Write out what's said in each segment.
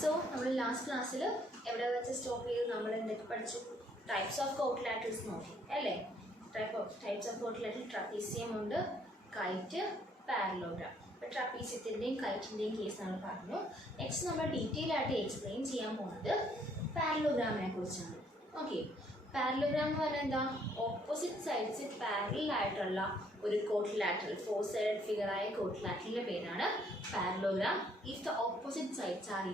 So നമ്മൾ last ക്ലാസ്സിൽ എവിടെ വെച്ച് സ്റ്റോപ്പ് ചെയ്ത് നമ്മൾ എന്തൊക്കെ പഠിച്ചു? ടൈപ്സ് ഓഫ് കോട്ടിലാറ്ററൽസ് നോക്കി അല്ലേ? ടൈപ്സ് ഓഫ് കോട്ടിലാറ്ററൽ ട്രപ്പീസിയം ഉണ്ട്, കൈറ്റ്, പാരലോഗ്രാം. അപ്പോൾ ട്രപ്പീസിയത്തിൻ്റെയും കൈറ്റിൻ്റെയും കേസ് നമ്മൾ പറഞ്ഞു. നെക്സ്റ്റ് നമ്മൾ ഡീറ്റെയിൽ ആയിട്ട് എക്സ്പ്ലെയിൻ ചെയ്യാൻ പോകുന്നത് പാരലോഗ്രാമിനെ കുറിച്ചാണ്. ഓക്കെ, പാരലോഗ്രാം എന്ന് പറഞ്ഞാൽ എന്താ? ഓപ്പോസിറ്റ് സൈഡ്സ് പാരലൽ ആയിട്ടുള്ള ഒരു കോട്ടിലാറ്ററൽ, 4 സൈഡഡ് ഫിഗറായ കോട്ടിലാറ്ററലിൻ്റെ പേരാണ് parallelogram. If the opposite sides are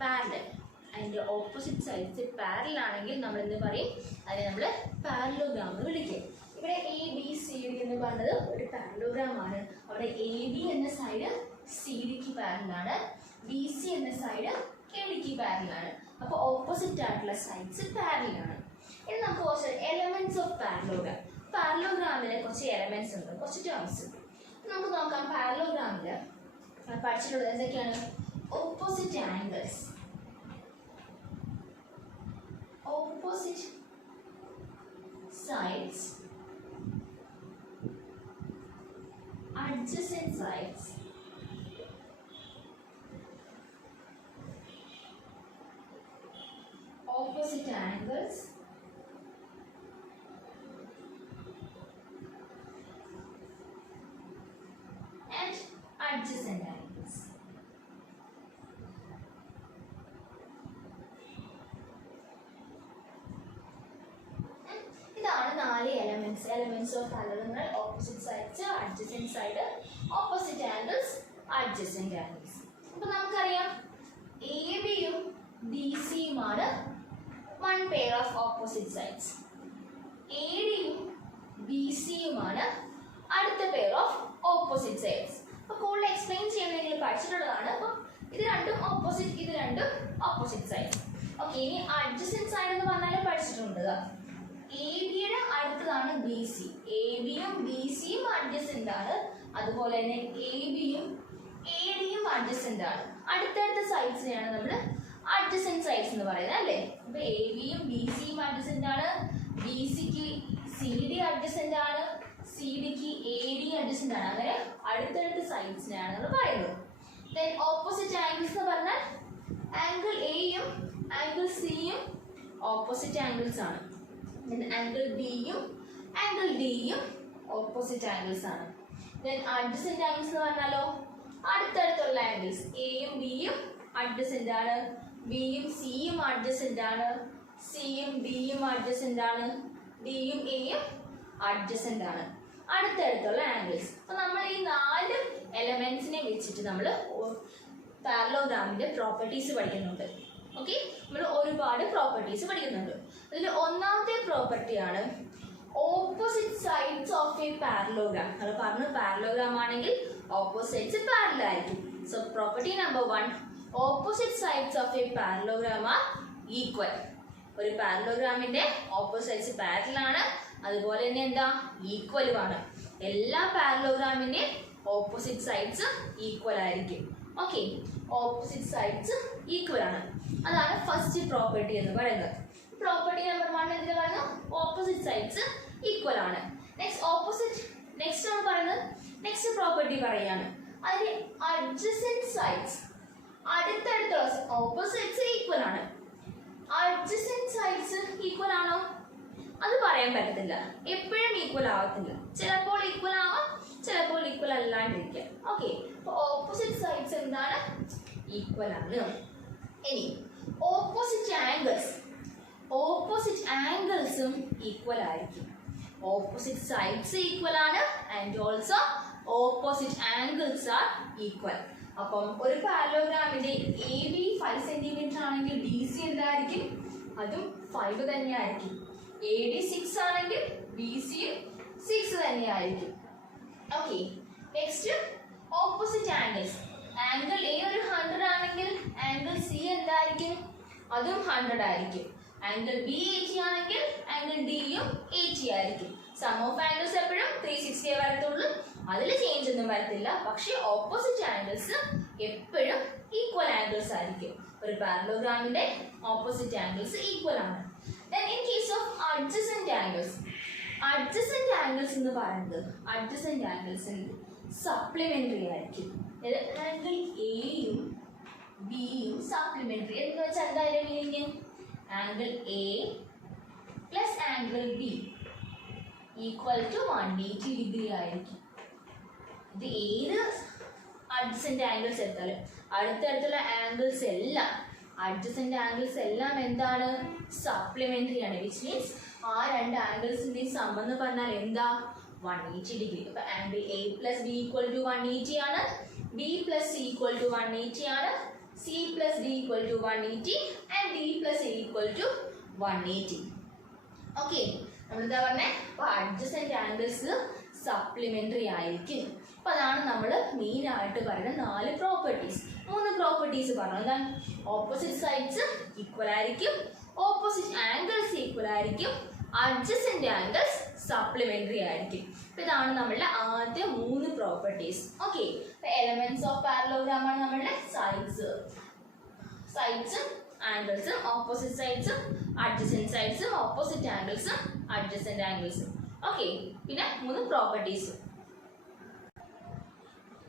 parallel, അതിൻ്റെ ഓപ്പോസിറ്റ് സൈഡ്സ് പാരലൽ ആണെങ്കിൽ നമ്മൾ എന്ത് പറയും? അതിനെ നമ്മൾ പാരലോഗ്രാം എന്ന് വിളിക്കും. ഇവിടെ എ ബി സി ഡി എന്ന് പറഞ്ഞത് ഒരു പാരലോഗ്രാം ആണ്. അവിടെ എ ബി എന്ന സൈഡ് സി ഡിക്ക് പാരലാണ്, ബി സി എന്ന സൈഡ് എ ഡിക്ക് പാരലാണ്. അപ്പോൾ ഓപ്പോസിറ്റ് ആയിട്ടുള്ള സൈഡ്സ് പാരലാണ്. ഇനി നമുക്ക് കുറച്ച് എലമെന്റ്സ് ഓഫ് പാരലോഗ്രാം. പാരലോഗ്രാമിൽ കുറച്ച് എലമെന്റ്സ് ഉണ്ട്, കുറച്ച് ടേംസ് ഉണ്ട്. നമുക്ക് നോക്കാം. പാരലോഗ്രാമിൽ പഠിച്ചിട്ടുള്ളത് എന്തൊക്കെയാണ്? Opposite angles, opposite sides, adjacent sides, opposite angles, and adjacent angles. Elements of parallelogram: opposite sides, adjacent side, opposite angles, adjacent angles. അപ്പോൾ നമുക്കറിയാം എ ബിയും ബി സിയുമാണ് one pair of opposite sides. A ഡിയും ബി സിയുമാണ് അടുത്ത pair of opposite sides. അപ്പോൾ കൂടുതൽ explain ചെയ്യണമെങ്കിൽ പഠിച്ചിട്ടുള്ളതാണ്. അപ്പം ഇത് രണ്ടും ഓപ്പോസിറ്റ്, ഇത് രണ്ടും ഓപ്പോസിറ്റ് സൈഡ്സ്. ഓക്കെ, ഇനി അഡ്ജസന്റ് സൈഡ് എന്ന് പറഞ്ഞാലും പഠിച്ചിട്ടുണ്ട്. എ ബിയുടെ അടുത്തതാണ് ബി സി. എ ബിയും ബി സിയും അഡ്ജസന്റ് ആണ്. അതുപോലെ തന്നെ എ ബിയും എ ഡിയും അഡ്ജസന്റ് ആണ്. അടുത്തടുത്ത സൈഡ്സിനെയാണ് നമ്മൾ അഡ്ജസന്റ് സൈഡ്സ് എന്ന് പറയുന്നത് അല്ലേ? അപ്പൊ എ ബിയും ബി സിയും അഡ്ജസന്റ് ആണ്, ബി സിക്ക് സി ഡി അഡ്ജസന്റ് ആണ്, സി ഡിക്ക് എ ഡി അഡ്ജസന്റ് ആണ്. അങ്ങനെ അടുത്തടുത്ത സൈഡ്സിനെയാണ് നമ്മൾ പറയുന്നത്. ദെൻ ഓപ്പോസിറ്റ് ആംഗിൾസ് എന്ന് പറഞ്ഞാൽ ആംഗിൾ എയും ആംഗിൾ സിയും ഓപ്പോസിറ്റ് ആംഗിൾസ് ആണ്. ആംഗിൾ ബിയും ആംഗിൾ ഡിയും ഓപ്പോസിറ്റ് ആംഗിൾസ് ആണ്. ദെൻ അഡ്ജസന്റ് ആംഗിൾസ് എന്ന് പറഞ്ഞാലോ അടുത്തടുത്തുള്ള ആംഗിൾസ്. എയും ബിയും അഡ്ജസന്റ് ആണ്, ബിയും സിയും അഡ്ജസന്റ് ആണ്, സിയും ഡിയും അഡ്ജസന്റ് ആണ്, ഡിയും എയും അഡ്ജസന്റ് ആണ്. അടുത്തടുത്തുള്ള ആംഗിൾസ്. അപ്പൊ നമ്മൾ ഈ 4 എലമെന്റ്സിനെ വെച്ചിട്ട് നമ്മൾ പാരലോഗ്രാമിന്റെ പ്രോപ്പർട്ടീസ് പഠിക്കുന്നുണ്ട്. ഓക്കെ, നമ്മൾ ഒരുപാട് പ്രോപ്പർട്ടീസ് പഠിക്കുന്നുണ്ട്. അതിൽ ഒന്നാമത്തെ പ്രോപ്പർട്ടിയാണ് opposite sides of a parallelogram. നമ്മൾ പറഞ്ഞു പാരലോഗ്രാം ആണെങ്കിൽ ഓപ്പോസിറ്റ്സ് പാരലൽ ആയിരിക്കും. So property number 1, opposite sides of a parallelogram are equal. ഒരു പാരലോഗ്രാമിന്റെ ഓപ്പോസിറ്റ്സ് പാരലൽ ആണ്, അതുപോലെ തന്നെ എന്താ ഈക്വലുമാണ്. എല്ലാ പാരലോഗ്രാമിന്റെ ഓപ്പോസിറ്റ് സൈഡ്സ് ഈക്വൽ ആയിരിക്കും. ഓക്കെ, ഓപ്പോസിറ്റ് സൈഡ്സ് ഈക്വൽ ആണ്. അതാണ് ഫസ്റ്റ് പ്രോപ്പർട്ടി എന്ന് പറയുന്നത്. പ്രോപ്പർട്ടി നമ്പർ 1 എന്തിനാ പറയുന്നത്? ഓപ്പോസിറ്റ് സൈഡ്സ് ഈക്വൽ ആണ്. നെക്സ്റ്റ് ആണ് പറയുന്നത്, നെക്സ്റ്റ് പ്രോപ്പർട്ടി പറയാണ് അതിന് അഡ്ജസന്റ് സൈഡ്സ്, അടുത്തടുത്തുള്ള ഓപ്പോസിറ്റ്സ് ഈക്വൽ ആണ്. അഡ്ജസന്റ് സൈഡ്സ് ഈക്വൽ ആണോ? അത് പറയാൻ പറ്റത്തില്ല. എപ്പോഴും ഈക്വൽ ആവത്തില്ല. ചിലപ്പോൾ ഈക്വൽ ആവാം, ചിലപ്പോൾ ഈക്വൽ അല്ലാണ്ടിരിക്കാം. ഓക്കെ, അപ്പൊ ഓപ്പോസിറ്റ് സൈഡ്സ് എന്താണ്? ഈക്വൽ ആണ്. ഇനി ഓപ്പോസിറ്റ് ആംഗിൾസും ഈക്വൽ ആയിരിക്കും. ഓപ്പോസിറ്റ് സൈഡ്സ് ഈക്വൽ ആണ് and also opposite angles are equal. അപ്പം ഒരു പാരലോഗ്രാമിന്റെ എ ബി 5 സെന്റിമീറ്റർ ആണെങ്കിൽ ബി സി എന്തായിരിക്കും? അതും 5 തന്നെയായിരിക്കും. എ ഡി 6 ആണെങ്കിൽ ബി സിയും 6 തന്നെയായിരിക്കും. Okay, next opposite angles. Angle A ഒരു 100 ആണെങ്കിൽ ആംഗിൾ സി എന്തായിരിക്കും? അതും 100 ആയിരിക്കും. ആംഗിൾ ബി 80 ആണെങ്കിൽ ആംഗിൾ ഡിയും 80 ആയിരിക്കും. സം ഓഫ് ആംഗിൾസ് എപ്പോഴും 360 വരത്തുള്ളൂ, അതിൽ ചേഞ്ച് ഒന്നും വരത്തില്ല. പക്ഷെ ഓപ്പോസിറ്റ് ആംഗിൾസ് എപ്പോഴും ഈക്വൽ ആംഗിൾസ് ആയിരിക്കും. ഒരു പാരലോഗ്രാമിന്റെ ഓപ്പോസിറ്റ് ആംഗിൾസ് ഈക്വൽ ആണ്. Then in case of adjacent angles എന്ന് പറയുന്നത് സപ്ലിമെന്ററി ആയിരിക്കും. ആംഗിൾ എയും ബിയും സപ്ലിമെന്ററി എന്ന് വെച്ചാൽ എന്തായാലും meaning angle A plus angle B equal to 180 degree ആയിരിക്കും. ഇത് ഏത് അഡ്ജസന്റ് ആംഗിൾസ് എടുത്താലും അടുത്തടുത്തുള്ള ആംഗിൾസ് എല്ലാം അഡ്ജസന്റ് ആംഗിൾസ് എല്ലാം എന്താണ് സപ്ലിമെന്ററി ആണ്. വിച്ച് മീൻസ് ആ രണ്ട് ആംഗിൾസിന്റെയും സം എന്ന് പറഞ്ഞാൽ എന്താ 180 ഡിഗ്രി. അപ്പൊ angle A plus B equal to 180 ആണ്, B plus C equal to 180 ആണ്, C plus D equal to 180 and D plus A equal to 180. Okay, നമ്മളെന്താ പറഞ്ഞേ? അപ്പൊ അഡ്ജസന്റ് ആംഗിൾസ് സപ്ലിമെന്ററി ആയിരിക്കും. അപ്പൊ അതാണ് നമ്മൾ മെയിൻ ആയിട്ട് പറയുന്ന 4 പ്രോപ്പർട്ടീസ്. 3 പ്രോപ്പർട്ടീസ് പറഞ്ഞു. എന്താണ്? ഓപ്പോസിറ്റ് സൈഡ്സ് ഈക്വൽ ആയിരിക്കും, ഓപ്പോസിറ്റ് ആംഗിൾസ് ഈക്വൽ ആയിരിക്കും, അഡ്ജസന്റ് ആംഗിൾസ് സപ്ലിമെന്ററി ആയിരിക്കും. അപ്പൊ ഇതാണ് നമ്മളുടെ ആദ്യത്തെ 3 properties. Okay, elements of parallelogram ആണ് നമ്മളുടെ സൈഡ്സും ആംഗിൾസും, ഓപ്പോസിറ്റ് സൈഡ്സും അഡ്ജസന്റ് സൈഡ്സും, ഓപ്പോസിറ്റ് ആംഗിൾസും അഡ്ജസന്റ് ആംഗിൾസും. ഓക്കെ, പിന്നെ 3 പ്രോപ്പർട്ടീസും.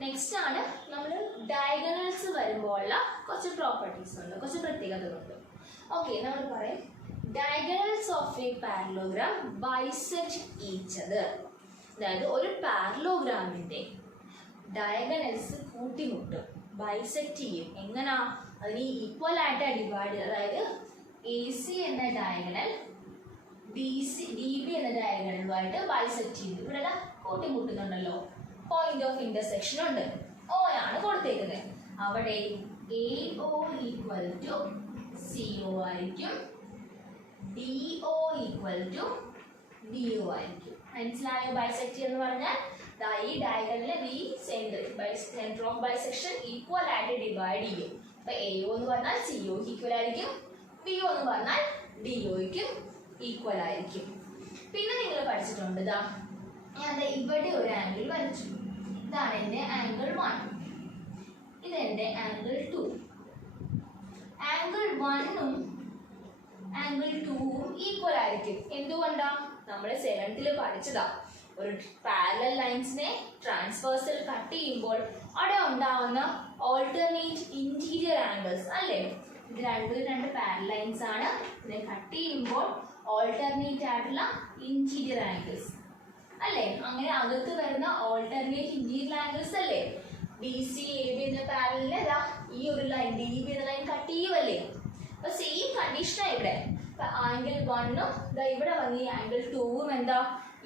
നെക്സ്റ്റ് ആണ് നമ്മൾ ഡയഗണൽസ് വരുമ്പോൾ ഉള്ള കുറച്ച് പ്രോപ്പർട്ടീസ് ഉണ്ട്, കുറച്ച് പ്രത്യേകതകളുണ്ട്. ഓക്കെ, നമ്മൾ പറയും diagonals of a parallelogram bisect each other. അതായത് ഒരു പാരലോഗ്രാമിന്റെ ഡയഗണൽസ് കൂട്ടിമുട്ടും, ബൈസെക്ട് ചെയ്യും. എങ്ങനാ? അതിന് ഈക്വൽ ആയിട്ട് ഡിവൈഡ് ചെയ്ത്, അതായത് എ സി എന്ന ഡയഗണൽ ഡി ബി എന്ന ഡയഗണലുമായിട്ട് ബൈസെക്ട് ചെയ്തു. ഇവിടെ കൂട്ടിമുട്ടുന്നുണ്ടല്ലോ, പോയിന്റ് ഓഫ് ഇന്റർസെക്ഷൻ ഉണ്ട്, ഓ ആണ് കൊടുത്തേക്കുന്നത്. അവിടെ A O equal to C O ആയിരിക്കും, D O equal to D O ആയിരിക്കും. മനസ്സിലായോ? ബൈസെക്ട് എന്ന് പറഞ്ഞാൽ ഈ ഡയഗണലിലെ ഈ സെന്റർ ഓഫ് ബൈസെക്ഷൻ ഈക്വൽ ആയിട്ട് ഡിവൈഡ് ചെയ്യും. അപ്പൊ എ ഒ എന്ന് പറഞ്ഞാൽ സി ഒ ഈക്വൽ ആയിരിക്കും, ബി ഒ എന്ന് പറഞ്ഞാൽ ഡി ഒയ്ക്കും ഈക്വൽ ആയിരിക്കും. പിന്നെ നിങ്ങൾ പഠിച്ചിട്ടുണ്ട്, ഇതാ ഞാൻ ഇവിടെ ഒരു ആംഗിൾ വരച്ചു. ഇതാണ് എൻ്റെ ആംഗിൾ 1, ഇതെന്റെ ആംഗിൾ 2. ആംഗിൾ 1ഉം ആംഗിൾ 2ഉം ഈക്വൽ ആയിരിക്കും. എന്തുകൊണ്ടാ? നമ്മൾ 7th പഠിച്ചതാ. ഒരു പാരലൽ ലൈൻസിനെ ട്രാൻസ്വേഴ്സൽ കട്ട് ചെയ്യുമ്പോൾ അവിടെ ഉണ്ടാവുന്ന ഓൾട്ടർനേറ്റ് ഇന്റീരിയർ ആംഗിൾസ് അല്ലേ? ഇത് രണ്ട് പാരലൽ ലൈൻസ് ആണ്. ഇതിനെ കട്ട് ചെയ്യുമ്പോൾ ഓൾട്ടർനേറ്റ് ആയിട്ടുള്ള ഇന്റീരിയർ ആംഗിൾസ് അല്ലേ? അങ്ങനെ അകത്ത് വരുന്ന ഓൾട്ടർനേറ്റ് ഇന്റീരിയർ ആംഗിൾസ് അല്ലേ? ബി സി എ ബി എന്ന പാരലിന് ഈ ഒരു ലൈൻ ഡി ബി എന്ന ലൈൻ കട്ട് ചെയ്യുമല്ലേ? അപ്പൊ സെയിം കണ്ടീഷനാണ് ഇവിടെ. ആംഗിൾ 1ഉം ഇവിടെ വന്ന് ഈ ആംഗിൾ 2ഉം എന്താ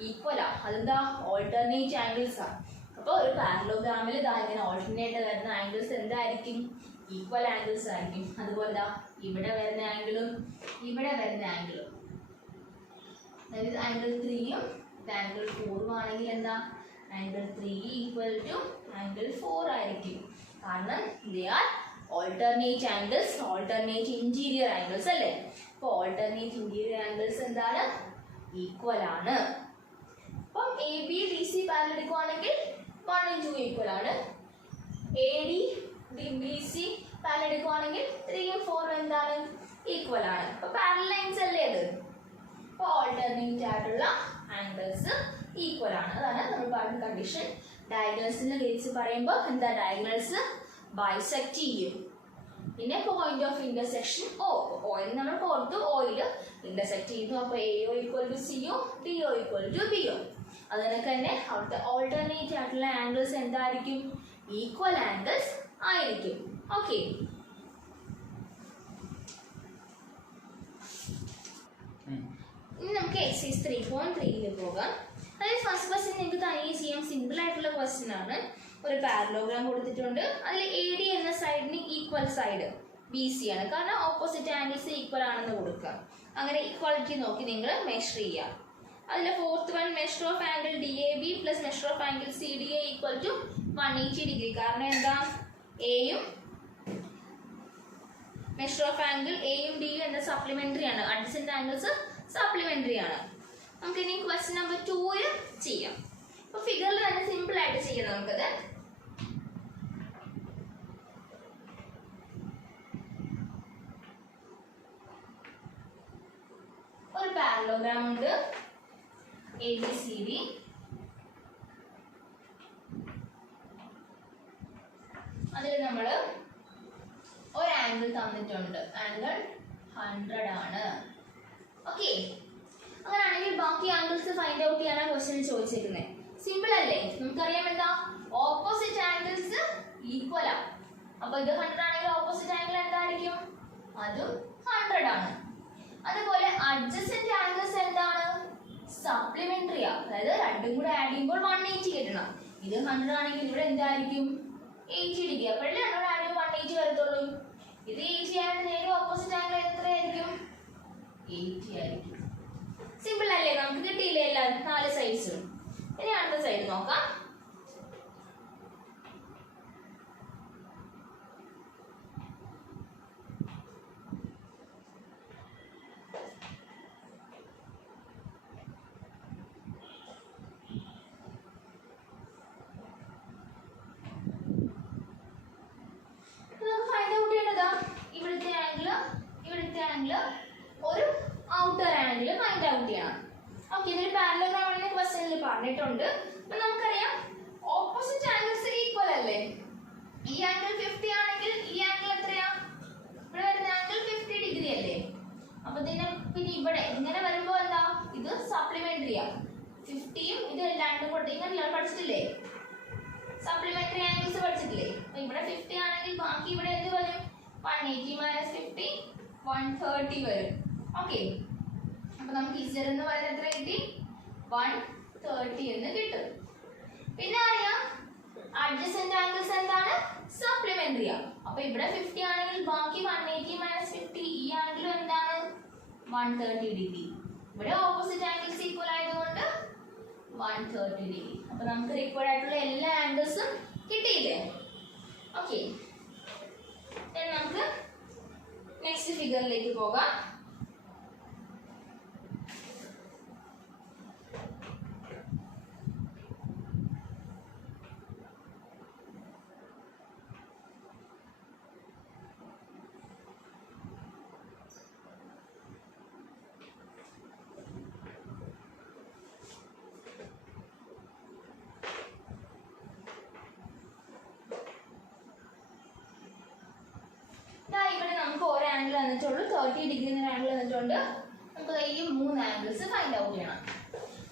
ഈക്വലാ? അതെന്താ? ഓൾട്ടർനേറ്റ് ആംഗിൾസ് ആണ്. അപ്പോൾ ഒരു പാരലോഗ്രാമിൽ ഇങ്ങനെ ഓൾട്ടർനേറ്റ് വരുന്ന ആംഗിൾസ് എന്തായിരിക്കും? ഈക്വൽ ആംഗിൾസ് ആയിരിക്കും. അതുപോലെ ഇവിടെ വരുന്ന ആംഗിളും ഇവിടെ വരുന്ന ആംഗിളും, അതായത് ആംഗിൾ 3ഉം ആംഗിൾ 4ഉം ആണെങ്കിൽ എന്താ? ആംഗിൾ 3 ഈക്വൽ ടു ആംഗിൾ 4 ആയിരിക്കും. കാരണം they are alternate angles, alternate interior angles അല്ലേ? അപ്പോൾ ഓൾട്ടർനേറ്റ് ഇന്റീരിയർ ആംഗിൾസ് എന്താണ്? ഈക്വൽ ആണ്. അപ്പം A B D C parallel എടുക്കുവാണെങ്കിൽ 1 ഉം 2 ഈക്വൽ ആണ്. A D B C parallel എടുക്കുവാണെങ്കിൽ 3 ഉം 4 ഉം എന്താണ്? ഈക്വൽ ആണ്. അപ്പൊ പാരലൽ ലൈൻസ് അല്ലേ അത്? അപ്പോൾ ഓൾട്ടർനേറ്റ് ആയിട്ടുള്ള ആംഗിൾസ് ഈക്വൽ ആണ്. അതാണ് നമ്മൾ പറഞ്ഞ കണ്ടീഷൻ. ഡയഗണൽസിന്റെ കേസ് പറയുമ്പോൾ എന്താ? ഡയഗണൽസ് ബൈസെക്ട് ചെയ്യും. പിന്നെ പോയിന്റ് ഓഫ് ഇന്റർസെക്ഷൻ ഓയിൽ നമ്മൾ കൊടുത്തു, ഓയിൽ ഇന്റർസെക്ട് ചെയ്യുന്നു. അപ്പോൾ A O equal to C O, D O equal to B O. അതുപോലെ തന്നെ അവിടുത്തെ ഓൾട്ടർനേറ്റ് ആയിട്ടുള്ള ആംഗിൾസ് എന്തായിരിക്കും? ഈക്വൽ ആംഗിൾസ് ആയിരിക്കും. ഓക്കെ, ഇനി നമുക്ക് എക്സസൈസ് 3.3 പോകാം. അതായത് ഫസ്റ്റ് ക്വസ്റ്റ്യൻ നിങ്ങൾക്ക് തനിയെ ചെയ്യാം, സിമ്പിൾ ആയിട്ടുള്ള ക്വസ്റ്റ്യൻ ആണ്. ഒരു പാരലോഗ്രാം കൊടുത്തിട്ടുണ്ട്, അതിൽ എ ഡി എന്ന സൈഡിന് ഈക്വൽ സൈഡ് ബി സി ആണ്. കാരണം ഓപ്പോസിറ്റ് ആംഗിൾസ് ഈക്വൽ ആണെന്ന് കൊടുക്കുക. അങ്ങനെ ഈക്വാലിറ്റി നോക്കി നിങ്ങൾ മെഷർ ചെയ്യുക. അതിൽ 4th one measure of angle D A B plus measure of angle C D A equal to 180 degree. കാരണം എന്താ? എയും മെഷർ ഓഫ് ആംഗിൾ എയും ഡിയും എന്താ? സപ്ലിമെന്ററി ആണ്. അഡ്ജസന്റ് ആംഗിൾസ് സപ്ലിമെന്ററി ആണ്. നമുക്ക് ഇനി ക്വസ്റ്റ്യൻ നമ്പർ 2 ചെയ്യാം. അപ്പൊ ഫിഗറിൽ തന്നെ സിമ്പിൾ ആയിട്ട് ചെയ്യാം നമുക്കത്. ഒരു പാരലോഗ്രാം ഉണ്ട്, എ ബി സി ഡി. അതിൽ നമ്മൾ ആംഗിൾ തന്നിട്ടുണ്ട്. ആംഗിൾ 100 ആണ്. ഓക്കെ, അങ്ങനെയാണെങ്കിൽ ബാക്കി ആംഗിൾസ് ഫൈൻഡ് ഔട്ട് ചെയ്യാനാണ് ക്വസ്റ്റ്യൻ ചോദിച്ചിരിക്കുന്നത്. സിമ്പിൾ അല്ലേ? നമുക്കറിയാം എന്താ, ഓപ്പോസിറ്റ് ആംഗിൾസ് ഈക്വൽ ആണ്. അപ്പൊ ഇത് 100 ആണെങ്കിൽ ഓപ്പോസിറ്റ് ആംഗിൾ എന്തായിരിക്കും? അതും 100 ആണ്. അതുപോലെ അഡ്ജസന്റ് ആംഗിൾസ് എന്താണ്? സപ്ലിമെന്ററി ആണ്. അതായത് രണ്ടും കൂടെ ആഡ് ചെയ്യുമ്പോൾ 180 കിട്ടണം. ഇത് 100 ആണെങ്കിൽ ഇവിടെ എന്തായിരിക്കും? 80 ഡിഗ്രി. അപ്പോഴല്ലേ രണ്ടും ആഡ് ചെയ്യുമ്പോൾ 180 വരത്തുള്ളൂ. ഇത് 80 ആയിട്ട് നേരെ ഓപ്പോസിറ്റ് ആംഗിൾ എത്രയായിരിക്കും? 80 ആയിരിക്കും. സിമ്പിൾ അല്ലേ? നമുക്ക് കിട്ടിയില്ലേ എല്ലാവരും 4 സൈഡ്സും. ഇനി അടുത്ത സൈഡ് നോക്കാം. ഒരു ഔട്ടർ ആംഗിൾ ഫൈൻഡ് ഔട്ട് ചെയ്യണം. ഓക്കെ, ഇതിൽ പാരലലോഗ്രാം ആണെന്ന് ക്വസ്റ്റ്യനിൽ പറഞ്ഞിട്ടുണ്ട്. അപ്പൊ നമുക്കറിയാം ഓപ്പോസിറ്റ് ആംഗിൾസ് ഈക്വൽ അല്ലേ? ഈ ആംഗിൾ 50 ആണെങ്കിൽ ഈ ആംഗിൾ എത്രയാ? ഇവിടെ വരുന്ന ആംഗിൾ 50 ഡിഗ്രി അല്ലേ? അപ്പൊ പിന്നെ ഇവിടെ ഇങ്ങനെ വരുമ്പോ എന്താ? ഇത് സപ്ലിമെന്ററിയാ. 50യും ഇത് രണ്ടും കൂടെ ഇങ്ങനെ പഠിച്ചിട്ടില്ലേ? Supplementary angles പഠിച്ചിട്ടില്ലേ? അപ്പൊ ഇവിടെ 50 ആണെങ്കിൽ ബാക്കി ഇവിടെ എന്ത് വരും? 180 - 50 130 വരും. ഓക്കെ, അപ്പൊ നമുക്ക് Z എന്ന് പറയുന്നത് എത്ര കിട്ടി? 130 എന്ന് കിട്ടും. പിന്നെ അറിയാം അഡ്ജസന്റ് ആംഗിൾസ് എന്താണ്? സപ്ലിമെന്ററി ആണ്. അപ്പൊ ഇവിടെ 50 ആണെങ്കിൽ ബാക്കി 180 - 50 ഈ ആംഗിൾ എന്താണ്? 130 ഡിഗ്രി. ഇവിടെ ഓപ്പോസിറ്റ് ആംഗിൾസ് ഈക്വൽ ആയതുകൊണ്ട് 130 ഡിഗ്രി. അപ്പൊ നമുക്ക് റിക്വയർഡ് ആയിട്ടുള്ള എല്ലാ ആംഗിൾസും കിട്ടിയില്ലേ? ഓക്കെ, നമുക്ക് നെക്സ്റ്റ് ഫിഗറിലേക്ക് പോകാം. ഇവിടെ നമുക്ക് ഒരു ആംഗിൾ തന്നിട്ടുള്ളൂ, 30 ഡിഗ്രി എന്ന ആംഗിൾ തന്നിട്ടുണ്ട്. നമുക്ക് ഈ 3 ആംഗിൾസ് ഫൈൻഡ് ഔട്ട് ചെയ്യണം.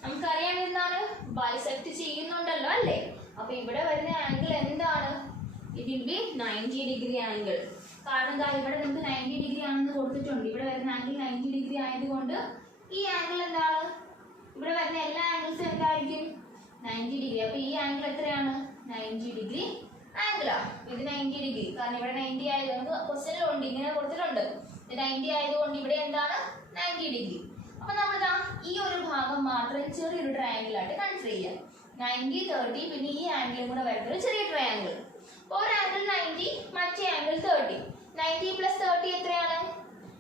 നമുക്കറിയാം എന്താണ്? ബൈസെക്ട് ചെയ്യുന്നുണ്ടല്ലോ അല്ലേ? അപ്പൊ ഇവിടെ വരുന്ന ആംഗിൾ എന്താണ്? It will be 90 degree angle. കാരണം എന്താ, ഇവിടെ നമുക്ക് 90 ഡിഗ്രി ആണെന്ന് കൊടുത്തിട്ടുണ്ട്. ഇവിടെ വരുന്ന ആംഗിൾ 90 ഡിഗ്രി ആയതുകൊണ്ട് ഈ ആംഗിൾ എന്താണ്? ഇവിടെ വരുന്ന എല്ലാ ആംഗിൾസും എന്തായിരിക്കും? 90 ഡിഗ്രി. അപ്പൊ ഈ ആംഗിൾ എത്രയാണ്? 90 ഡിഗ്രി ആംഗിളാ. ഇത് 90 ഡിഗ്രി. കാരണം ഇവിടെ 90 ആയതുകൊണ്ട് ക്വസ്റ്റ്യനിലുണ്ട്, ഇങ്ങനെ കൊടുത്തിട്ടുണ്ട്. ഇത് 90 ആയതുകൊണ്ട് ഇവിടെ എന്താണ്? 90 ഡിഗ്രി. അപ്പൊ നമ്മളിതാ ഈ ഒരു ഭാഗം മാത്രം ചെറിയൊരു ട്രയാങ്കിൾ ആയിട്ട് കൺസിഡർ ചെയ്യാം. 90 30 പിന്നെ ഈ ആംഗിളും കൂടെ വരുന്ന ഒരു ചെറിയ ട്രയാങ്കിൾ. ഒരു ആംഗിൾ 90, മറ്റേ ആംഗിൾ 30. 90 + 30 എത്രയാണ്?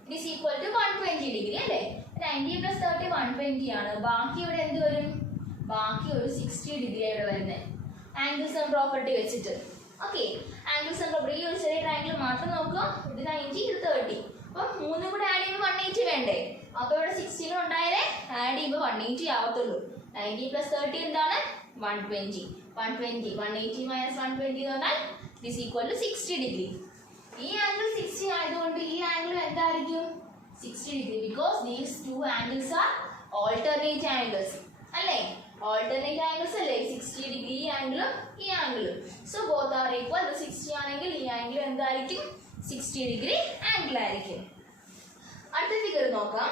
It is equal to 120 degree അല്ലേ? 90 + 30 120 ആണ്. ബാക്കി ഇവിടെ എന്ത് വരും? ബാക്കി ഒരു 60 ഡിഗ്രി ഇവിടെ വരുന്നത് ആംഗിൾ സം പ്രോപ്പർട്ടി വെച്ചിട്ട്. ഓക്കെ, ആംഗിൾ സം പ്രോപ്പർട്ടി ഈ ഒരു ചെറിയ ട്രയാങ്കിൾ മാത്രം നോക്കുക. ഇത് 90 ഇത് 30. അപ്പൊ 3 കൂടെ ആഡ് ചെയ്യുമ്പോൾ 180 വേണ്ടേ? അപ്പൊ ഇവിടെ 60 ഉണ്ടായാലേ ആഡ് ചെയ്യുമ്പോൾ 180 ആവത്തുള്ളൂ. 90 + 30 എന്താണ്? 120. 180 180 - 120 എന്ന് പറഞ്ഞാൽ it is equal to 60 degree. ഈ ആംഗിൾ 60 ആയതുകൊണ്ട് ഈ ആംഗിൾ എന്തായിരിക്കും? 60 degree. Because these two angles are alternate angles അല്ലേ? ഓൾട്ടർനേറ്റ് ആംഗിൾസ് അല്ലേ? 60 ഡിഗ്രി ഈ ആംഗിളും ഈ ആംഗിളും. So both are equal. 60 ആണെങ്കിൽ ഈ ആംഗിൾ എന്തായിരിക്കും? 60 ഡിഗ്രി ആംഗിൾ ആയിരിക്കും. അടുത്ത ഫിഗർ നോക്കാം.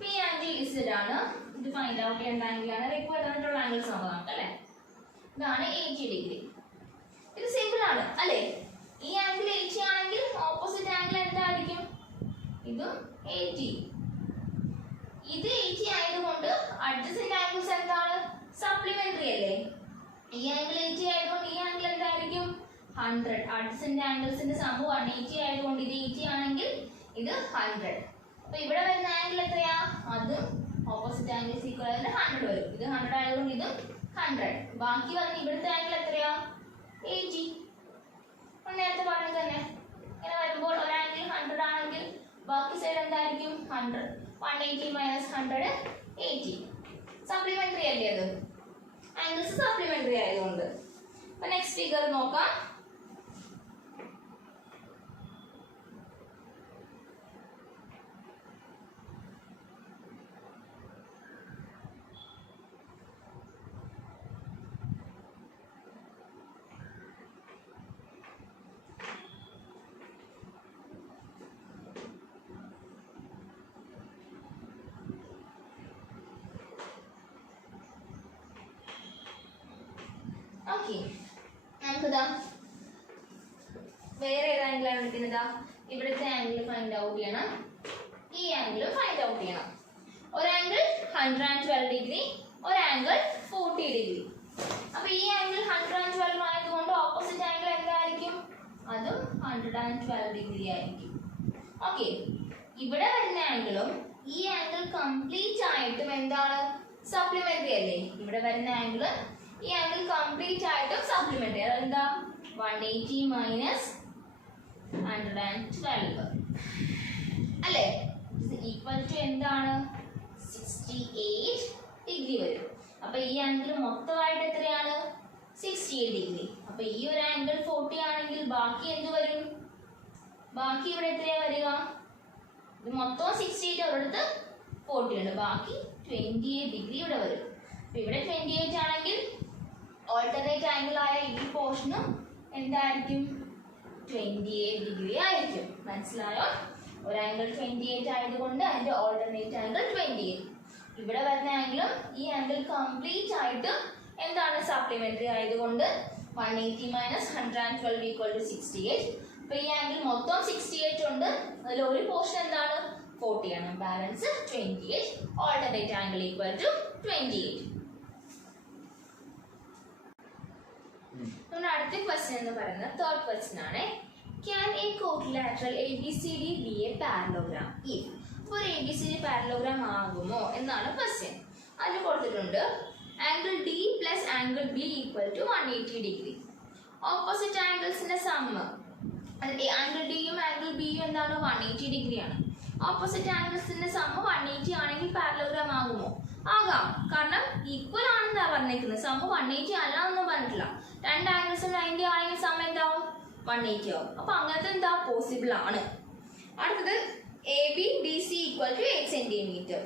P ആംഗിൾ Z ആണ്. ഇത് ഫൈൻഡ് ഔട്ട് ചെയ്യേണ്ട ആംഗിൾ ആണ്. റിക്വയർഡ് ആയിട്ടുള്ള ആംഗിൾസ് നോക്കാം അല്ലേ? ഇതാണ് 80 ഡിഗ്രി. ഇത് സിമ്പിൾ ആണ് അല്ലേ? ഈ ആംഗിൾ 80 ആണെങ്കിൽ ഓപ്പോസിറ്റ് ആംഗിൾ എന്തായിരിക്കും? ഇതും 80. ഇത് 80 ആയതുകൊണ്ട് അഡ്ജസന്റ് ആംഗിൾസ് എന്താണ്? സപ്ലിമെന്ററി അല്ലേ? ഈ ആംഗിൾ 80 ആയതുകൊണ്ട് ഈ ആംഗിൾ എന്തായിരിക്കും? 100. അഡ്ജസന്റ് ആംഗിൾസിന്റെ സം 180 ആയതുകൊണ്ട് ഇത് 80 ആണെങ്കിൽ ഇത് 100. അപ്പൊ ഇവിടെ വരുന്ന ആംഗിൾ എത്രയാ? അതും ഓപ്പോസിറ്റ് ആംഗിൾസ് ഈക്വൽ ആയതുകൊണ്ട് 100 വരും. ഇത് 100 ആയതുകൊണ്ട് ഇതും 100. ബാക്കി വന്ന് ഇവിടുത്തെ ആംഗിൾ എത്രയാ? 80. നേരത്തെ പറഞ്ഞത് തന്നെ. ഇങ്ങനെ വരുമ്പോൾ ഒരു ആംഗിൾ 100 ആണെങ്കിൽ ബാക്കി സൈഡ് എന്തായിരിക്കും? 100 180 minus 100 80. സപ്ലിമെന്ററി അല്ലേ അത്? ആംഗിൾസ് സപ്ലിമെന്ററി ആയതുകൊണ്ട്. അപ്പൊ നെക്സ്റ്റ് ഫിഗർ നോക്കാം. ഓക്കെ, നമുക്കിതാ വേറെ ഏത് ആംഗിളാണ് എടുക്കുന്നത്? ഇവിടുത്തെ ആംഗിൾ ഫൈൻഡ് ഔട്ട് ചെയ്യണം, ഈ ആംഗിൾ ഫൈൻഡ് ഔട്ട് ചെയ്യണം. ഒരു ആംഗിൾ 112 ഡിഗ്രി, ഒരു ആംഗിൾ 40 ഡിഗ്രി. അപ്പൊ ഈ ആംഗിൾ 112 ആയതുകൊണ്ട് ഓപ്പോസിറ്റ് ആംഗിൾ എന്തായിരിക്കും? അതും 112 ഡിഗ്രി ആയിരിക്കും. ഓക്കെ, ഇവിടെ വരുന്ന ആംഗിളും ഈ ആംഗിൾ കംപ്ലീറ്റ് ആയിട്ടും എന്താണ്? സപ്ലിമെന്ററി അല്ലേ? ഇവിടെ വരുന്ന ആംഗിൾ ഈ ആംഗിൾ കംപ്ലീറ്റ് ആയിട്ടും സപ്ലിമെന്ററി. അതെന്താ? 180 മൈനസ് 112 അല്ലേ? ഈക്വൽ ടു എന്താണ്? 68 ഡിഗ്രി വരും. അപ്പൊ ഈ ആംഗിൾ മൊത്തമായിട്ട് എത്രയാണ്? 68 ഡിഗ്രി. അപ്പൊ ഈ ഒരു ആംഗിൾ 40 ആണെങ്കിൽ ബാക്കി എന്ത് വരും? ബാക്കി ഇവിടെ എത്രയാ വരിക? ഇത് മൊത്തം 68, അവിടുത്തെ 40 ഉണ്ട്, ബാക്കി 28 ഡിഗ്രി ഇവിടെ വരും. അപ്പൊ ഇവിടെ 28 ആണെങ്കിൽ ഓൾട്ടർനേറ്റ് ആംഗിൾ ആയ ഈ പോർഷനും എന്തായിരിക്കും? 28 ഡിഗ്രി ആയിരിക്കും. മനസ്സിലായോ? ഒരു ആംഗിൾ 28 ആയതുകൊണ്ട് അതിന്റെ ഓൾട്ടർനേറ്റ് ആംഗിൾ 28. ഇവിടെ വരുന്ന ആംഗിളും ഈ ആംഗിൾ കംപ്ലീറ്റ് ആയിട്ട് എന്താണ്? സപ്ലിമെന്ററി ആയതുകൊണ്ട് 180 മൈനസ് 112 ഈക്വൽ ടു 68. അപ്പൊ ഈ ആംഗിൾ മൊത്തം 68 ഉണ്ട്, അതിൽ ഒരു പോർഷൻ എന്താണ്? 40 ആണ്, balance 28. Alternate angle equal to 28. നമ്മുടെ അടുത്ത ക്വസ്റ്റ്യൻ എന്ന് പറയുന്നത് തേർഡ് ക്വസ്റ്റ്യൻ ആണ്. Can a quadrilateral ABCD be a parallelogram if? ഒരു ABCD പാരലോഗ്രാം ആകുമോ എന്നാണ് ക്വസ്റ്റ്യൻ. അതിൽ കൊടുത്തിട്ടുണ്ട് angle D plus angle B equal to 180 degree. Opposite ആംഗിൾസിന്റെ സമ്മ്, ആംഗിൾ ഡിയും ആംഗിൾ ബിയും എന്താണ്? 180 ഡിഗ്രിയാണ്. ഓപ്പോസിറ്റ് ആംഗിൾസിന്റെ സമ്മ് 180 ആണെങ്കിൽ പാരലോഗ്രാം ആകുമോ? ആകാം, കാരണം ഈക്വൽ ആണെന്നാണ് പറഞ്ഞിരിക്കുന്നത്. സമ്മ് 180 അല്ല എന്നും പറഞ്ഞിട്ടില്ല. രണ്ട് ആംഗിൾസും 90 ആണെങ്കിൽ സമ്മ് എന്താവും? 180 ആവും. അപ്പൊ അങ്ങനത്തെ എന്താ? പോസിബിൾ ആണ്. അടുത്തത് A B D C equal to 8 centimetre,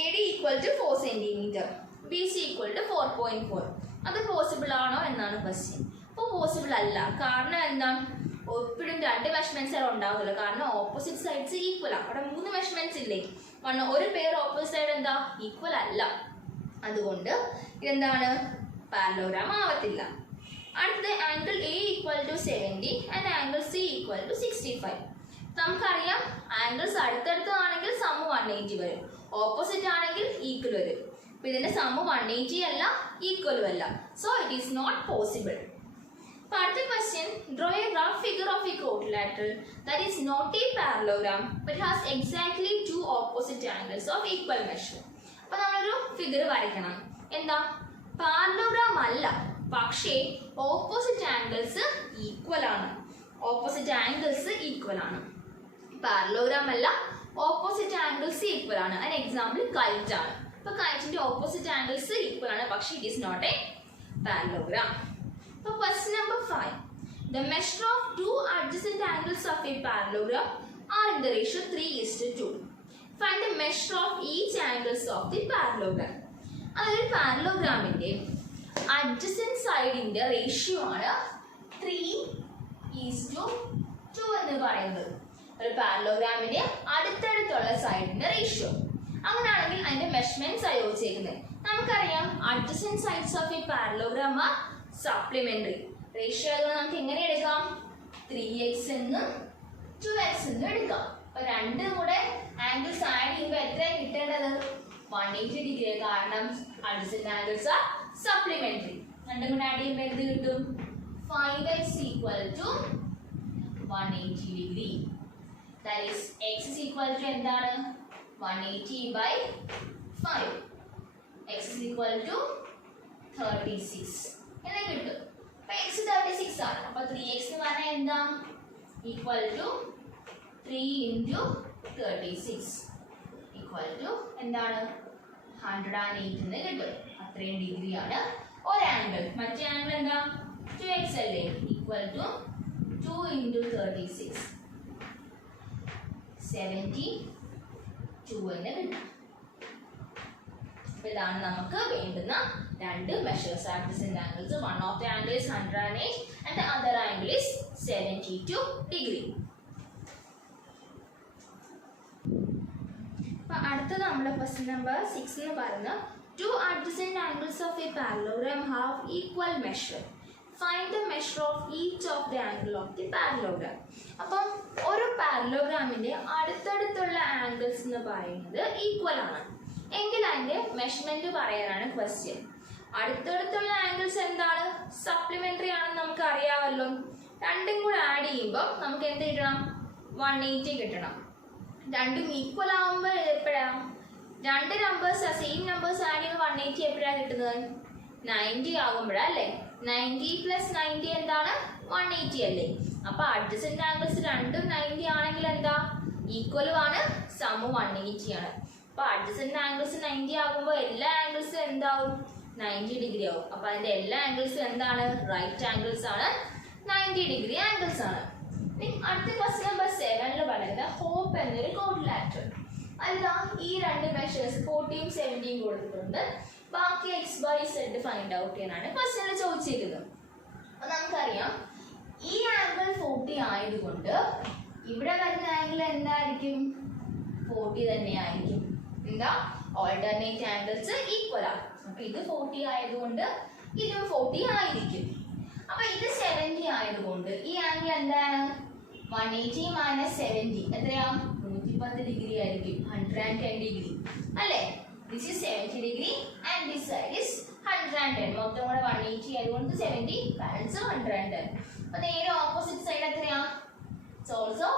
A D equal to 4 centimetre, B C equal to 4.4. അത് പോസിബിൾ ആണോ എന്നാണ് ക്വസ്റ്റ്യൻ. അപ്പോൾ പോസിബിൾ അല്ല. കാരണം എന്താണ്? എപ്പോഴും രണ്ട് മെഷർമെന്റ്സ് ഉണ്ടാവില്ല, കാരണം ഓപ്പോസിറ്റ് സൈഡ്സ് ഈക്വൽ ആണ്. അവിടെ 3 മെഷർമെന്റ്സ് ഇല്ലേ? ഒരു പെയർ ഓപ്പോസിറ്റ് സൈഡ് എന്താ? ഈക്വൽ അല്ല. അതുകൊണ്ട് ഇതെന്താണ്? പാരലോഗ്രാം ആവത്തില്ല. അടുത്തത് angle A equal to 70 and angle C equal to 65. നമുക്കറിയാം ആംഗിൾസ് അടുത്തടുത്താണെങ്കിൽ സമ്മ് 180 വരും, ഓപ്പോസിറ്റ് ആണെങ്കിൽ ഈക്വൽ വരും. അപ്പൊ ഇതിന്റെ സമ്മ് 180 അല്ല, ഈക്വലും അല്ല. So it is not possible. അടുത്ത question, draw a rough figure of a quadrilateral that is not a parallelogram but has exactly two opposite angles of equal measure. അപ്പൊ നമ്മളൊരു ഫിഗർ വരയ്ക്കണം. എന്താ? പാരലോഗ്രാം അല്ല, പക്ഷേ ഓപ്പോസിറ്റ് ആംഗിൾസ് ഈക്വൽ ആണ്. Opposite angles equal ആണ്. Parallelogram അല്ല, opposite angles equal ആണ്. അതിന് എക്സാമ്പിൾ കൈറ്റ് ആണ്. അപ്പൊ കൈറ്റിന്റെ ഓപ്പോസിറ്റ് ആംഗിൾസ് ഈക്വൽ ആണ്, പക്ഷേ it is not a parallelogram. So question number 5. The measure of two adjacent angles of a parallelogram are in the ratio 3:2. Find the measure of each angles of the parallelogram. അതൊരു പാരലോഗ്രാമിന്റെ adjacent സൈഡിന്റെ ratio ആണ് 3:2 എന്ന് പറയുന്നത്. ഒരു പാരലോഗ്രാമിന്റെ അടുത്തടുത്തുള്ള സൈഡിന്റെ ratio. അങ്ങനെയാണെങ്കിൽ അതിന്റെ measurements ആയി ചോദിച്ചേക്കുന്നത്. നമുക്കറിയാം adjacent sides of a parallelogram are supplementary. Ratio ആയതുകൊണ്ട് നമുക്ക് എങ്ങനെ എടുക്കാം? 3x എന്നും 2x എന്നും എടുക്കാം. അപ്പൊ രണ്ടും കൂടെ ആംഗിൾസ് ആഡ് ചെയ്യുമ്പോൾ എത്ര കിട്ടേണ്ടത്? 180 ഡിഗ്രി. കാരണം അഡ്ജസന്റ് ആംഗിൾസ് ആർ സപ്ലിമെന്ററി. രണ്ടും കൂടെ ആഡ് ചെയ്യുമ്പോൾ എന്ത് കിട്ടും? 5x equal to 180 degree. That is x is equal to എന്താണ്? 180 by 5. x is equal to 36 എന്ന് കിട്ടും. അപ്പൊ x 36 ആണ്. അപ്പൊ 3x എന്ന് പറഞ്ഞാൽ എന്താ? Equal to 3 into 36 equal to എന്താണ് 108 എന്ന് കിട്ടും. അത്രയും ഡിഗ്രി ആണ് ഒരു ആംഗിൾ. മറ്റേ ആംഗിൾ എന്താ 2x അല്ലേ, ഈക്വൽ ടു 2 into 36 72 എന്ന് കിട്ടും. അപ്പോൾ ഇതാണ് നമുക്ക് വേണ്ടുന്ന രണ്ട് measures adjacent angles. One of the angle is 108 and the other angle is 72 degree. അപ്പോൾ അടുത്തത് നമ്മുടെ ക്വസ്റ്റ്യൻ നമ്പർ 6 എന്ന് പറയുന്നത് two adjacent angles of a parallelogram have equal measure. Find the measure of each of the angle of the parallelogram. അപ്പം ഒരു പാരലോഗ്രാമിന്റെ അടുത്തടുത്തുള്ള angles എന്ന് പറയുന്നത് equal ആണ് എങ്കിൽ അതിന്റെ മെഷർമെന്റ് പറയാനാണ് ക്വസ്റ്റ്യൻ. അടുത്തടുത്തുള്ള ആംഗിൾസ് എന്താണ്, സപ്ലിമെന്ററി ആണെന്ന് നമുക്ക് അറിയാമല്ലോ. രണ്ടും കൂടെ ആഡ് ചെയ്യുമ്പോൾ നമുക്ക് എന്ത് കിട്ടണം, 180 കിട്ടണം. രണ്ടും ഈക്വൽ ആകുമ്പോൾ എപ്പോഴാണ് രണ്ട് നമ്പേഴ്സ് സെയിം നമ്പേഴ്സ് ആഡ് ചെയ്യുമ്പോൾ 180 എപ്പോഴാണ് കിട്ടുന്നത്, 90 ആകുമ്പോഴാണ് അല്ലേ. 90 + 90 എന്താണ് 180 അല്ലേ. അപ്പൊ അഡ്ജസന്റ് ആംഗിൾസ് രണ്ടും 90 ആണെങ്കിൽ എന്താ ഈക്വലും ആണ്, സമം 180 ആണ്. അപ്പൊ അഡ്ജസന്റ് ആംഗിൾസ് 90 ആകുമ്പോൾ എല്ലാ ആംഗിൾസും എന്താവും 90 ഡിഗ്രി ആവും. അപ്പൊ അതിന്റെ എല്ലാ ആംഗിൾസും എന്താണ് റൈറ്റ് ആംഗിൾസ് ആണ്, 90 ഡിഗ്രി ആംഗിൾസ് ആണ്. അടുത്ത ക്വസ്റ്റ്യൻ നമ്പർ 7 പറയുന്നത് ഹോപ്പ് എന്നൊരു കോഡിലാറ്ററൽ. അതാ ഈ രണ്ട് മെഷേഴ്സ് 40 70 കൊടുത്തിട്ടുണ്ട്. ബാക്കി x/z ഫൈൻഡ് ഔട്ട് ചെയ്യാനാണ് ക്വസ്റ്റ്യനിൽ ചോദിച്ചിരിക്കുന്നത്. അപ്പൊ നമുക്കറിയാം ഈ ആംഗിൾ 40 ആയതുകൊണ്ട് ഇവിടെ വരുന്ന ആംഗിൾ എന്തായിരിക്കും, 40 തന്നെയായിരിക്കും. എന്താ ഓൾട്ടർനേറ്റ് ആംഗിൾസ് ഈക്വൽ ആണ്. അപ്പൊ ഇത് 40 ആയതുകൊണ്ട് ഇതും 40 ആയിരിക്കും. അപ്പൊ ഇത് 70 ആയതുകൊണ്ട് ഈ ആംഗിൾ എന്താണ് 180 - 70 എത്രയാ 110 ഡിഗ്രി ആയിരിക്കും, 110 ഡിഗ്രി അല്ലേ. This is 70 degree and this side is 110. മൊത്തം കൂടെ 180 ആയതുകൊണ്ട് 70 balance 110. അപ്പൊ നേരെ ഓപ്പോസിറ്റ് സൈഡ് എത്രയാ, it's also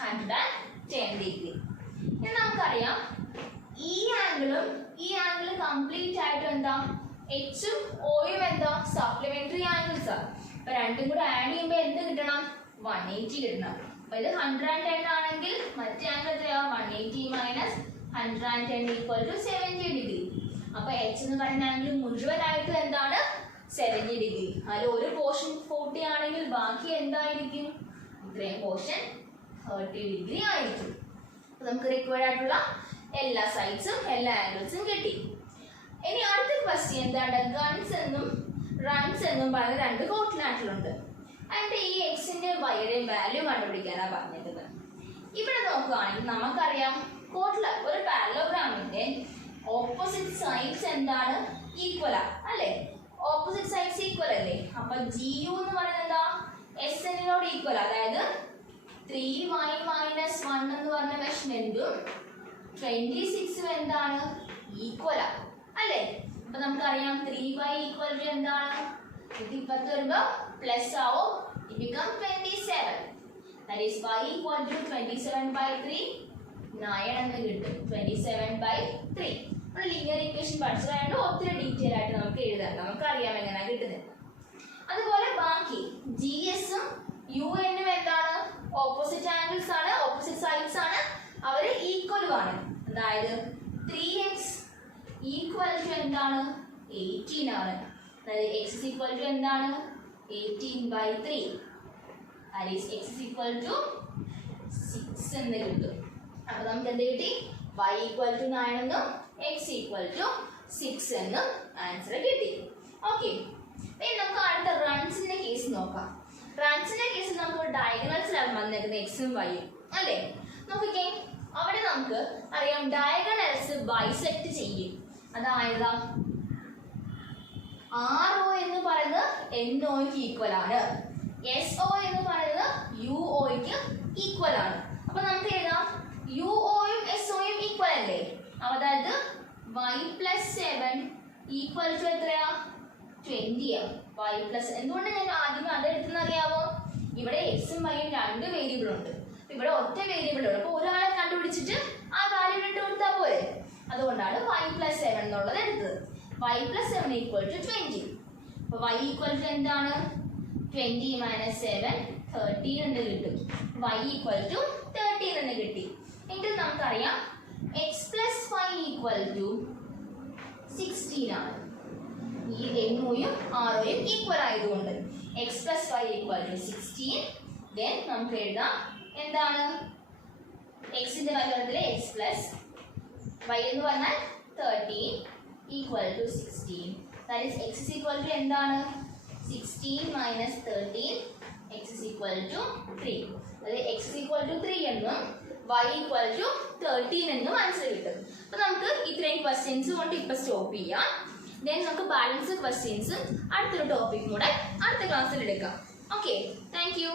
110 degree. ഇനി നമുക്കറിയാം ഈ ആംഗിളും കംപ്ലീറ്റ് ആയിട്ട് എന്താ എച്ചും ഓയും എന്താ സപ്ലിമെന്ററി ആംഗിൾസ് ആണ്. അപ്പൊ രണ്ടും കൂടെ ആഡ് ചെയ്യുമ്പോൾ എന്ത് കിട്ടണം, 180 കിട്ടണം. അപ്പൊ ഇത് 110 ആണെങ്കിൽ മറ്റേ ആംഗിൾ എത്രയാ 180 - 110 equal to 70 degree. അപ്പൊ എച്ച് എന്ന് പറയുന്ന ആംഗിൾ മുഴുവനായിട്ട് എന്താണ് 70 ഡിഗ്രി. അതിൽ ഒരു പോർഷൻ 40 ആണെങ്കിൽ ബാക്കി എന്തായിരിക്കും, ഇത്രയും പോർഷൻ 30 ഡിഗ്രി ആയിരിക്കും. അപ്പൊ നമുക്ക് റിക്വയർഡ് ആയിട്ടുള്ള എല്ലാ സൈഡ്സും എല്ലാ ആംഗിൾസും കിട്ടി. ഇനി അടുത്ത ക്വസ്റ്റ്യൻ എന്താണ്, ഗൺസ് എന്നും റൺസ് എന്നും പറയുന്ന രണ്ട് കോഡിലാറ്ററൽ ഉണ്ട്. അതിന്റെ ഈ എക്സിന്റെ വൈയുടെയും വാല്യൂ കണ്ടുപിടിക്കാനാണ് പറഞ്ഞിട്ടുള്ളത്. ഇവിടെ നോക്കുകയാണെങ്കിൽ നമുക്കറിയാം ഒരു പാരലോഗ്രാമിന്റെ ഓപ്പോസിറ്റ് സൈഡ്സ് എന്താണ് ഈക്വൽ അല്ലേ, ഓപ്പോസിറ്റ് സൈഡ്സ് ഈക്വൽ അല്ലേ. അപ്പൊ GU എന്ന് പറയുന്നത് എന്താ SN-നോട് ഈക്വൽ, അതായത് 3y - 1 എന്ന് പറഞ്ഞ മെഷർമെന്റും 26 എന്താണ് ഈക്വൽ അല്ലേ. അപ്പൊ നമുക്കറിയാം 3y = എന്താണ്, ഇത് ഇപ്പത്ത് വരുമ്പോ പ്ലസ് ആവും, it become 27. that is y = 27/3 9 എന്ന് കിട്ടും, 27/3. നമ്മൾ ലീനിയർ ഇക്വേഷൻ പഠിച്ചതായത് ഒത്തിരി ഡീറ്റെയിൽ ആയിട്ട് നമുക്ക് എഴുതാം, നമുക്കറിയാം എങ്ങനെയാണ് കിട്ടുന്നത്. അതുപോലെ ബാക്കി GS-ഉം UN-ഉം എന്താണ് ഓപ്പോസിറ്റ് ആംഗിൾസ് ആണ്, ഓപ്പോസിറ്റ് സൈഡ്സ് ആണ്, അവർ ഈക്വലും ആണ്. അതായത് 3x = എന്താണ് 18 ആണ്. അതായത് x = എന്താണ് 18/3. that is x = 6 എന്ന് കിട്ടും. അപ്പൊ നമുക്ക് എന്ത് കിട്ടി, y = 9 എന്നും x = 6 എന്നും ആൻസർ കിട്ടി. ഓക്കെ, ഇനി നമുക്ക് അടുത്ത റൺസിന്റെ കേസ് നോക്കാം. റൺസിന്റെ കേസിൽ നമുക്ക് ഡയഗണൽസിലാണ് വന്നിരിക്കുന്നത് എക്സും വൈയും അല്ലേ. നോക്കിക്കേ, അവിടെ നമുക്ക് അറിയാം ഡയഗണൽസ് ബൈസെക്ട് ചെയ്യും. അതായത് RO എന്ന് പറയുന്നത് NOയ്ക്ക് ഈക്വൽ ആണ്, SO എന്ന് പറയുന്നത് UOയ്ക്ക് ഈക്വൽ ആണ്. അപ്പൊ നമുക്ക് എഴുതാം UOയും SOയും ഈക്വൽ അല്ലേ. അതായത് y + 7 = എത്രയാ 20 ആണ്. y + എന്തുകൊണ്ട് ഞാൻ ആദ്യം അത് എടുത്തെന്നറിയാമോ, ഇവിടെ എക്സും വൈയും രണ്ട് വേരിയബിൾ ഉണ്ട്, ഇവിടെ ഒറ്റ വേരിയബിൾ ഉണ്ട്. അപ്പൊ ഒരാളെ കണ്ടുപിടിച്ചിട്ട് ആ വാല്യൂ ഇട്ട് കൊടുത്താൽ പോരെ, അതുകൊണ്ടാണ് y + 7 എന്നുള്ളത് എടുത്തത്. y + 7 = 20. അപ്പൊ y = എന്താണ് 20 - 7 13 എന്ന് കിട്ടും. y = 30 എന്ന് കിട്ടി. എങ്കിൽ നമുക്കറിയാം എക്സ് പ്ലസ് 5 ഈക്വൽ ടു 16 ആണ്. ഈ എണ്ണും ആറും ഈക്വൽ ആയതുകൊണ്ട് X plus 5 equal to 16. Then നമുക്ക് എഴുതാം എന്താണ് എക്സിന്റെ വാല്യൂ എക്സ് പ്ലസ് y എന്ന് പറഞ്ഞാൽ 13 equal to 16. That is x is equal to എന്താണ് 16 minus 13 x is equal to 3. അതായത് x is equal to 3 എന്നും y equal to 13 എന്നും ആൻസർ കിട്ടും. അപ്പോൾ നമുക്ക് ഇത്രയും ക്വസ്റ്റ്യൻസ് കൊണ്ട് ഇപ്പോൾ സ്റ്റോപ്പ് ചെയ്യാം. ദെൻ നമുക്ക് ബാലൻസ് ക്വസ്റ്റ്യൻസ് അടുത്തൊരു ടോപ്പിക് കൂടെ അടുത്ത ക്ലാസ്സിൽ എടുക്കാം. Okay, thank you.